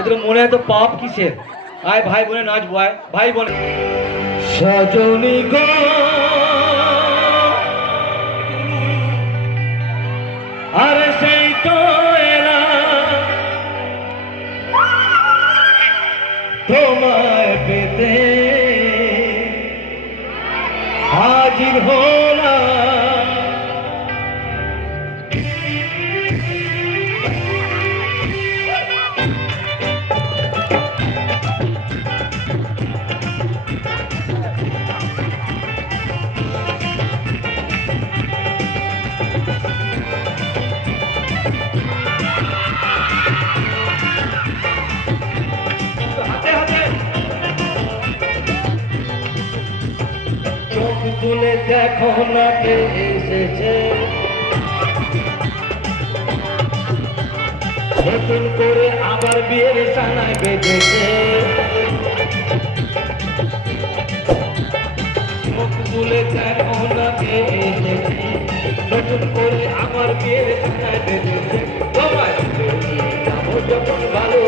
তোদের মনে এত পাপ কিসের? আয় ভাই বোনে, নাচবো, আয়। ভাই বোনে। সজনী গো। আরে সেই তো এরা তোমায় পেতে হাজির হলাম। দেখো কে এসেছে। নতুন করে আবার বিয়ের সানায় বেজেছে চোখ তুলে দেখো না এসেছে। নতুন করে আবার বিয়ের সানায় বেজেছে তোমায় যখন ভালো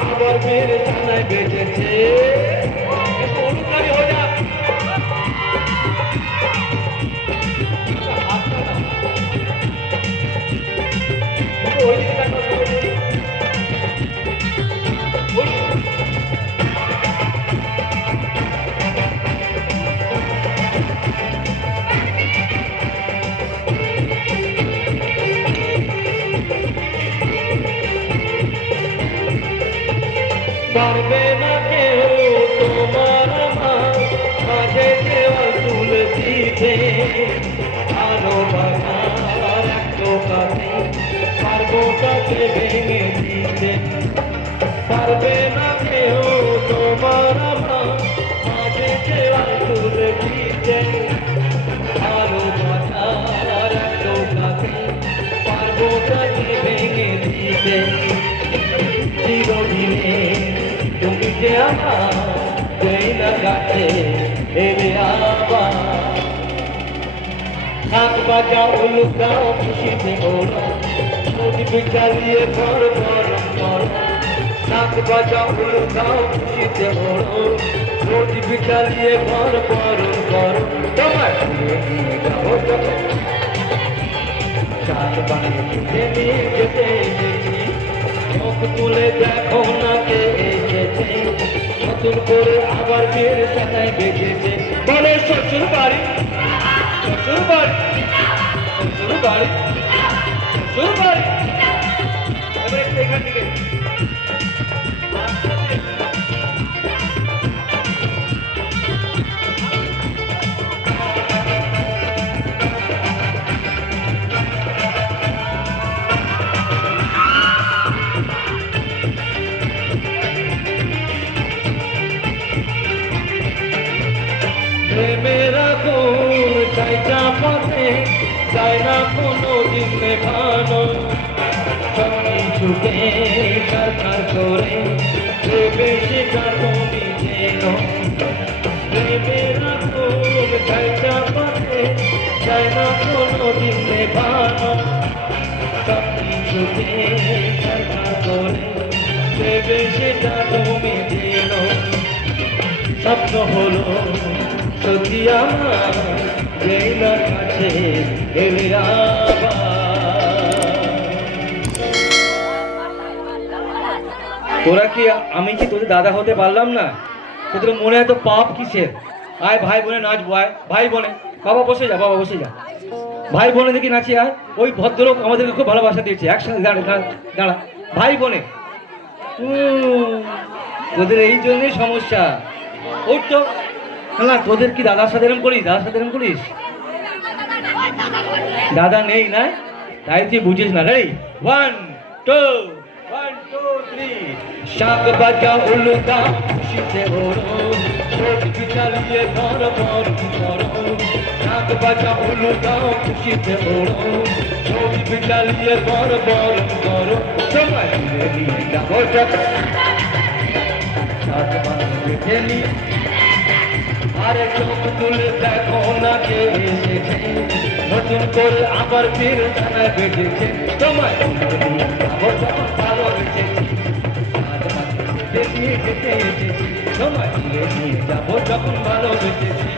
আবার মেরে জানায় বেজেছে যা। হাতটা নাও। একটু ওই দিকে তাকাও, পারবে না কেউ তোমার মাঝে দেওয়াল তুলে দিতে আলো বাগার এক দোকানে পারব কাছে ভেঙে দিতে আমার যেই না কাছে এলে আবার নাক বাজাও লুকাও খুশিতে ওরা নদী বিচালিয়ে ঘর ঘর ঘর নাক বাজাও লুকাও খুশিতে ওরা নদী বিচালিয়ে ঘর ঘর ঘর তোমার চাঁদ বানিয়ে নিয়ে যেতে এসেছি চোখ তুলে দেখো না কে এসেছে নতুন করে আবার বিয়ের সানায় বেজেছে বলে শ্বশুর বাড়ি শ্বশুর বাড়ি শ্বশুর বাড়ি যায় না কোনো দিন সব কিছুকে সরকার করে ভেবে সেটা তুমি যেন। প্রেমের আগুন চাইটা পথে যায় না কোনো দিন সব কিছুকে সরকার করে ভেবে সেটা তুমি যেন। স্বপ্ন হলো সত্যি আমার কাছে তোরা কি আমি কি তোদের দাদা হতে পারলাম না? তোদের মনে এত পাপ কিসের? আয় ভাই বোনে নাচবো, আয়। ভাই বোনে, বাবা বসে যা, বাবা বসে যা। ভাই বোনে দেখি নাচি, আয়। ওই ভদ্রলোক আমাদেরকে খুব ভালোবাসা দিয়েছে। একসাথে দাঁড়া দাঁড়া ভাই বোনে তোদের এই জন্যই সমস্যা। ওর তো, না, তোদের কি দাদার সাথে এরম করিস? দাদার সাথে এরম করিস? দাদা নেই না? তাই তুই বুঝিস না। রে one two one two three শাক বাজা উল্লুকা খুশিতে ওরো ছোট চালিয়ে ঘর ঘর ঘর শাক বাজা উল্লুকা খুশিতে ওরো ছোট চালিয়ে ঘর ঘর ঘর তোমায় নিয়ে যাব মাস বেঁধে আরে চোখ তুলে দেখো না কে এসেছে। নতুন করে আবার ফির জানায় বেঁধেছে নিয়ে যাব যখন ভালো সময় যেতে নিয়ে যাব যখন ভালো বেঁচেছি